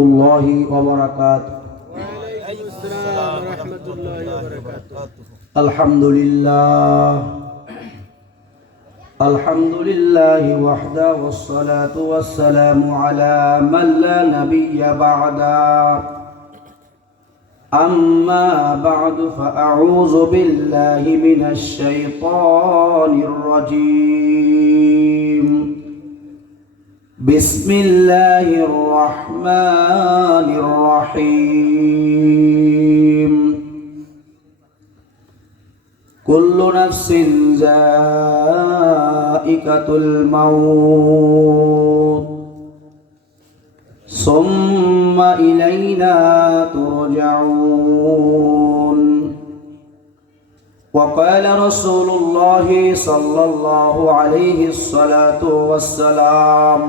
الله وبركاته. وعليكم السلام ورحمة الله وبركاته. الحمد لله وحده والصلاة والسلام على من لا نبي بعده. أما بعد فأعوذ بالله من الشيطان الرجيم. بسم الله الرحمن الرحيم. كل نفس ذائقة الموت ثم إلينا ترجعون. وقال رسول الله صلى الله عليه الصلاة والسلام: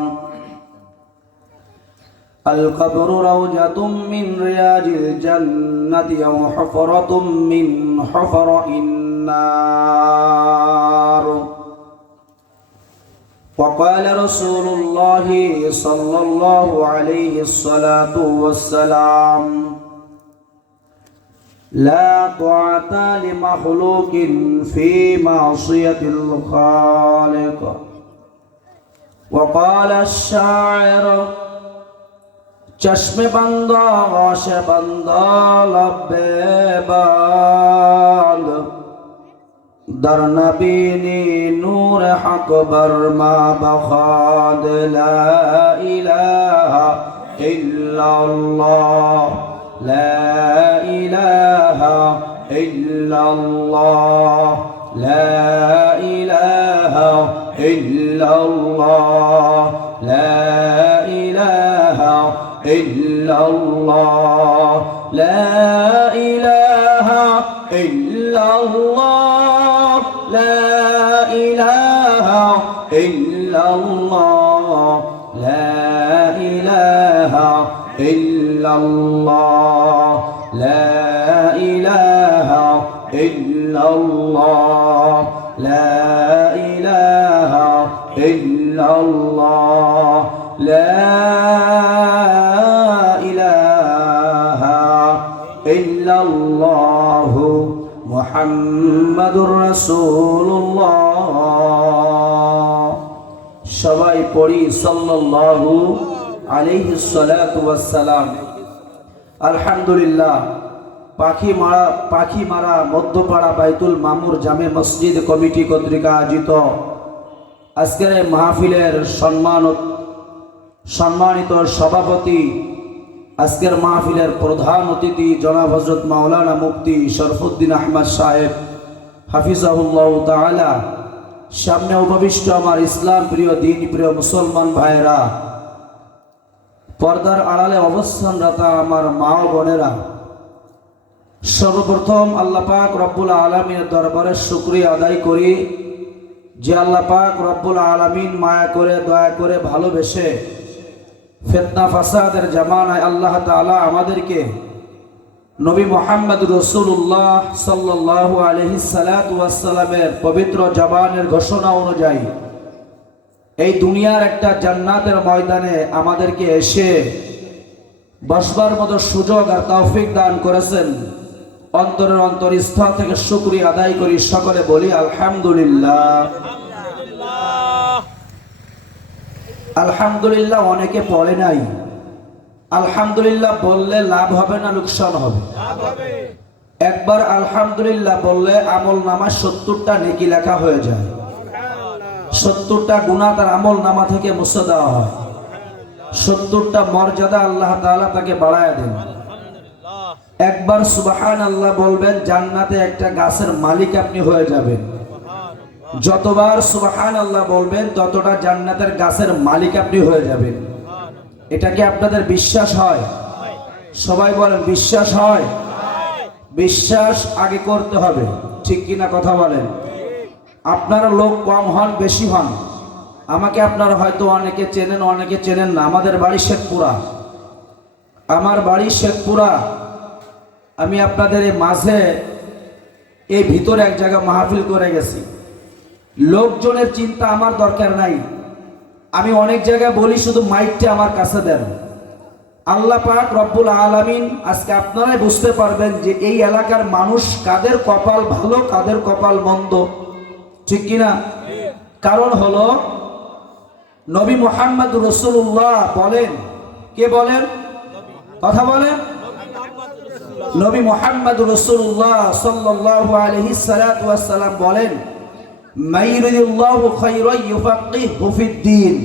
القبر روضة من رياض الجنة أو حفرة من حفر النار. وقال رسول الله صلى الله عليه الصلاة والسلام: لا طاعة لمخلوق في معصية الخالق. وقال الشاعر: چشم بندہ غاش بندہ لب بند در نبینی نور حق بر ما بخاد. لا إله إلا الله لا إله إلا الله لا إله إلا الله لا إله إلا الله لا إله إلا الله لا إله إلا الله لا إله إلا الله لا إله إلا الله لا إله إلا الله لا إله إلا الله محمد رسول الله. সবাই পড়ি সাল্লাল্লাহু আলাইহি সাল্লাতু ওয়াস সালাম। আলহামদুলিল্লাহ। পাখি মারা মধ্যপাড়া বাইতুল মামুর জামে মসজিদ কমিটি কর্তৃক আয়োজিত আজকের এই মাহফিলের সম্মানিত সভাপতি, আজকের মাহফিলের প্রধান অতিথি জনাব হযরত মাওলানা মুফতি শরফুদ্দিন আহমদ সাহেব হাফিজাহুল্লাহ তাআলা, সামনে উপবিষ্ট আমার ইসলাম প্রিয় দিন প্রিয় মুসলমান ভাইরা, পর্দার আড়ালে অবস্থানরত আমার মা ও বোনেরা, সর্বপ্রথম আল্লাহ পাক রব্বুল আলামিনের দরবারে শুকরিয়া আদায় করি যে আল্লাহ পাক রব্বুল আলামিন মায়া করে দয়া করে ভালোবেসে ফিতনা ফাসাদের জামানায় আল্লাহ তাআলা আমাদেরকে নবী মুহাম্মদ রাসূলুল্লাহ সাল্লাল্লাহু আলাইহি সাল্লাতু ওয়াস সালামের পবিত্র জবানের ঘোষণা অনুযায়ী এই দুনিয়ার একটা জান্নাতের ময়দানে আমাদেরকে এসে বসবার মতো সুযোগ আর তৌফিক দান করেছেন। অন্তরের অন্তরস্থল থেকে শুকরিয়া আদায় করি, সকলে বলি আলহামদুলিল্লাহ। আলহামদুলিল্লাহ অনেকে পড়ে নাই, আলহামদুলিল্লাহ বললে লাভ হবে না লোকসান হবে? একবার আলহামদুলিল্লাহ বললে আমল নামা 70টা নেকি লেখা হয়ে যায়, 70টা গুনাহ তার আমল নামা থেকে মুছে দেওয়া হয়, 70টা মর্যাদা আল্লাহ তাআলা তাকে বাড়ায় দেন। একবার সুবহানাল্লাহ বলবেন, জান্নাতে একটা গাছের মালিক আপনি হয়ে যাবেন। যতবার সুবহানাল্লাহ বলবেন ততটা জান্নাতের গাছের মালিক আপনি হয়ে যাবেন। এটা কি আপনাদের বিশ্বাস হয়? সবাই বলেন বিশ্বাস হয়? বিশ্বাস আগে করতে হবে, ঠিক কিনা কথা বলেন? আপনারা লোক কম হন বেশি হন, আমাকে আপনারা হয়তো অনেকে চেনেন অনেকে চেনেন না। আমাদের বাড়ি শেখপুরা, আমার বাড়ি শেখপুরা। আমি আপনাদের এই মাঝে এই ভিতরে এক জায়গা মাহফিল করে গেছি। লোকজনের চিন্তা আমার দরকার নাই, আমি অনেক জায়গায় বলি শুধু মাইকটা আমার কাছে দেন। আল্লাহ পাক রব্বুল আলামিন আজকে আপনারাই বুঝতে পারবেন যে এই এলাকার মানুষ কাদের কপাল ভালো কাদের কপাল মন্দ, ঠিক কিনা? কারণ হলো নবী মুহাম্মদ রাসূলুল্লাহ বলেন, কে বলেন? কথা বলেন। নবী মুহাম্মদ রাসূলুল্লাহ সাল্লাল্লাহু আলাইহি সাল্লাতু ওয়াস সালাম বলেন, মাইয়ুরিদুল্লাহু খায়রান ইউফাক্কিহু ফিদ্দীন।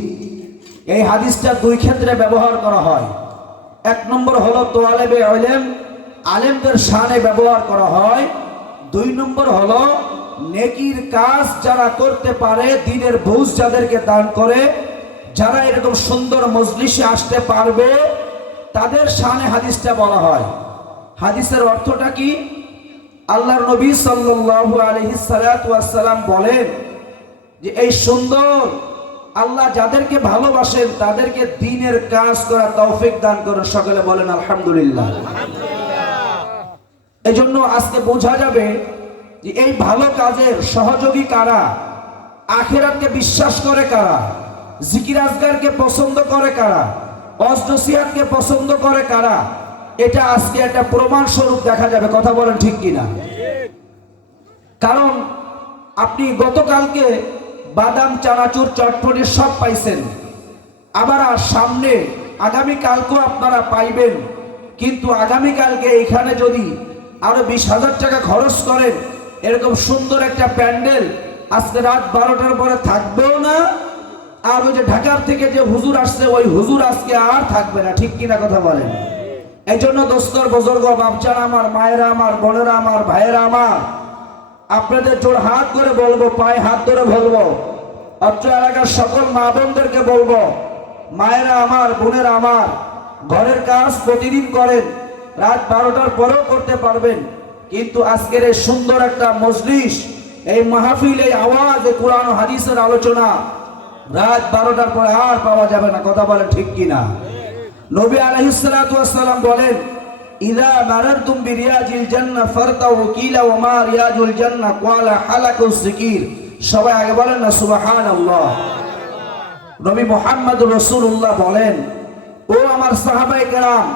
এই হাদিসটা দুই ক্ষেত্রে ব্যবহার করা হয়। এক নম্বর হলো তোয়ালেবে ইলম, আলেমদের শানে ব্যবহার করা হয়। দুই নম্বর হলো নেকির কাজ যারা করতে পারে, দ্বীনের বুঝ যাদেরকে দান করে, যারা এরকম সুন্দর মজলিসে আসতে পারবে তাদের শানে হাদিসটা বলা হয়। হাদিসের অর্থটা কি? আল্লাহর নবী সাল্লাল্লাহু আলাইহি সাল্লাতু ওয়াস সালাম বলেন যে এই সুন্দর আল্লাহ যাদেরকে ভালোবাসেন তাদেরকে দ্বীনের কাজ করা তৌফিক দান করেন। সকলে বলেন আলহামদুলিল্লাহ। এজন্য আজকে বোঝা যাবে যে এই ভালো কাজের সহযোগী কারা, আখিরাতকে বিশ্বাস করে কারা, জিকির আজগারকে পছন্দ করে কারা, ওয়াজ নসিহতকে পছন্দ করে কারা, এটা আজকে একটা প্রমাণ স্বরূপ দেখা যাবে। কথা বলেন ঠিক কিনা? কারণ আপনি গতকালকে বাদাম, চানাচুর, চটপটি সব পাইছেন, আবার আর সামনে আগামীকালকেও আপনারা পাইবেন। কিন্তু আগামীকালকে এখানে যদি আরো 20,000 টাকা খরচ করেন, এরকম সুন্দর একটা প্যান্ডেল আজকে রাত 12টার পরে থাকবেও না। আর ওই যে ঢাকার থেকে যে হুজুর আসছে ওই হুজুর আজকে আর থাকবে না, ঠিক কিনা? কথা বলেন। এই জন্য দোস্তর বুজুর্গ, বাপজান আমার, মায়েরা আমার, বোনেরা আমার, ভাইয়েরা আমার, আপনাদের জোর হাত করে বলবো, পায়ে হাত ধরে বলবো, অত্র এলাকার সকল মা বোনদেরকে বলবো, মায়েরা আমার, বোনেরা আমার, ঘরের কাজ প্রতিদিন করেন, রাত 12টার পরেও করতে পারবেন, কিন্তু আজকের এই সুন্দর একটা মজলিস, এই মাহফিল, এই আওয়াজ, এই কোরআন ও হাদিসের আলোচনা রাত 12টার পরে আর পাওয়া যাবে না। কথা বলেন ঠিক কিনা? নবী আলাইহিস সালাতু ওয়াস সালাম বলেন, ইযা মারারতুম বিরিয়াজিল জান্নাহ ফারতাউ কিলা ওয়া মা রিয়াজুল জান্নাহ ক্বালা হালাকুজ যিকির। সবাই আগে বলেন না সুবহানাল্লাহ। নবী মুহাম্মদুর রাসূলুল্লাহ বলেন, ও আমার সাহাবায়ে কেরাম,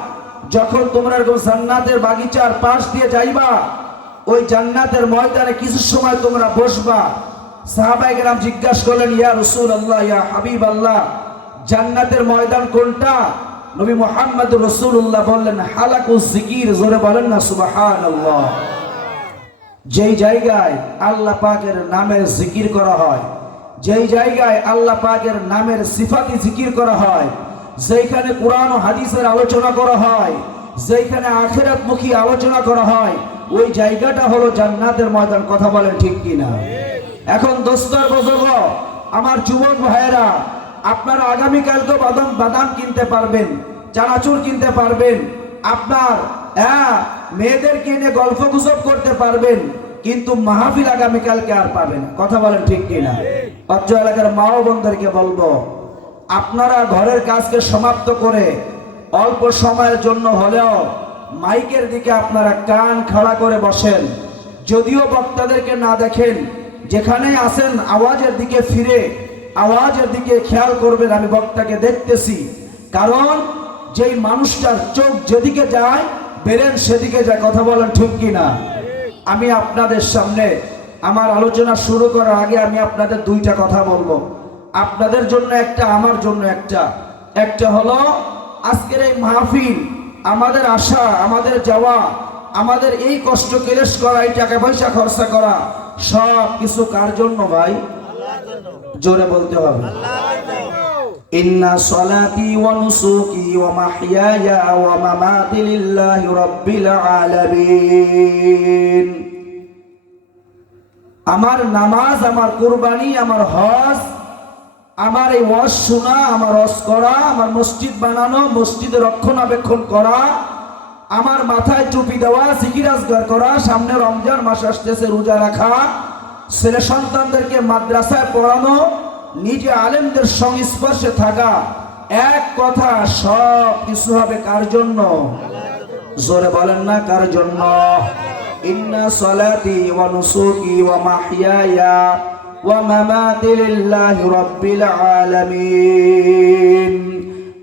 যখন তোমরা এরকম জান্নাতের বাগিচার পাশ দিয়ে যাইবা, ওই জান্নাতের ময়দানে কিছু সময় তোমরা বসবা। সাহাবায়ে কেরাম জিজ্ঞাসা করলেন, ইয়া রাসূলুল্লাহ, ইয়া হাবিবাল্লাহ, জান্নাতের ময়দান কোনটা? নবী মুহাম্মদ রাসূলুল্লাহ বললেন, হালাকুজ যিকির। জোরে বলেন না সুবহানাল্লাহ। যেই জায়গায় আল্লাহ পাকের নামের জিকির করা হয়, যেই জায়গায় আল্লাহ পাকের নামের সিফাতি জিকির করা হয়, যেখানে কোরআন ও হাদিসের আলোচনা করা হয়, যেখানে আখিরাতমুখী আলোচনা করা হয়, ওই জায়গাটা হলো জান্নাতের ময়দান। কথা বলেন ঠিক কিনা? এখন দোস্তর বুজুর্গ, আমার যুবক ভাইয়েরা, আপনারা আগামীকালকে বাদাম কিনতে পারবেন, চানাচুর কিনতে পারবেন, আপনার মেয়েদেরকে নিয়ে গল্প গুজব করতে পারবেন, কিন্তু মাহফিল আগামীকালকে আর পাবেন। কথা বলেন ঠিক কিনা? অত্র এলাকার মা ও বোনদেরকে বলবো, আপনারা ঘরের কাজকে সমাপ্ত করে অল্প সময়ের জন্য হলেও মাইকের দিকে আপনারা কান খাড়া করে বসেন। যদিও বক্তাদেরকে না দেখেন, যেখানেই আসেন আওয়াজের দিকে ফিরে আওয়াজের দিকে খেয়াল করবেন, আমি বক্তাকে দেখতেছি। কারণ যেই মানুষটার চোখ যেদিকে যায়, বেরেন সেদিকে যায়। কথা বলেন ঠিক কিনা? আমি আপনাদের সামনে আমার আলোচনা শুরু করার আগে আমি আপনাদের দুইটা কথা বলবো, আপনাদের জন্য একটা, আমার জন্য একটা। একটা হলো আজকের এই মাহফিল, আমাদের আশা, আমাদের যাওয়া, আমাদের এই কষ্ট ক্লেশ করা, এই টাকা পয়সা খরচা করা, সব কিছু কার জন্য ভাই? জোরে বলতে হবে। ইন্না সলাতি ওয়া নুসুকি ওয়া মাহইয়ায়া ওয়া মামাতি লিল্লাহি রাব্বিল আলামিন। আমার নামাজ, আমার কুরবানি, আমার হজ, আমার এই ওয়াজ শোনা, আমার হজ করা, আমার মসজিদ বানানো, মসজিদের রক্ষণাবেক্ষণ করা, আমার মাথায় টুপি দেওয়া, জিকির আজগার করা, সামনে রমজান মাস আসতেছে, রোজা রাখা, ছেলে সন্তানদেরকে মাদ্রাসায় পড়ানো, নিজে আলেমদের সংস্পর্শে থাকা, এক কথা সব কিছু হবে কার জন্য? জোরে বলেন না কার জন্য? ইন্না সলাতি ওয়া নুসুকি ওয়া মাহইয়ায়া ওয়া মামাতি লিল্লাহি রাব্বিল আলামিন।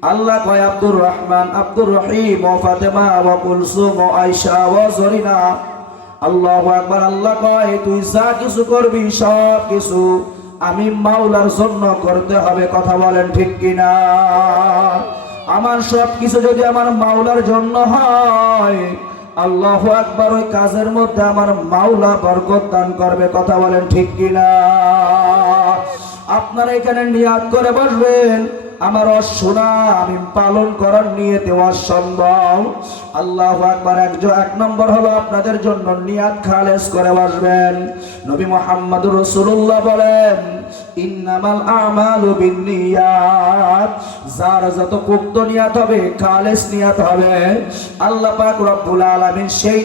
আল্লাহ কয় আব্দুর রহমান, আব্দুর রহিম ও ফাতেমা ও কুলসুম ও আয়েশা ও জরিনা। আল্লাহু আকবার। আল্লাহ কয় তুই যা কিছু করবি সব কিছু আমি মাওলার জন্য করতে হবে। কথা বলেন ঠিক কিনা? আমার সব কিছু যদি আমার মাওলার জন্য হয়, আল্লাহু আকবার, ওই কাজের মধ্যে আমার মাওলা বরকত দান করবে। কথা বলেন ঠিক কিনা? আপনারা এখানে নিয়াত করে বসবেন, আমার অশোনা আমি পালন করার নিয়তে অসম্ভব। আল্লাহু আকবার। এক নম্বর হলো আপনাদের জন্য নিয়াত খালেস করে বসবেন। নবী মুহাম্মদুর রাসূলুল্লাহ বলেন ইন্নামাল আমালু বিন্নিয়াত, যার যত পুক্ত নিয়াত হবে, খালেস নিয়াত হবে, আল্লাহ পাক রব্বুল আলামিন সেই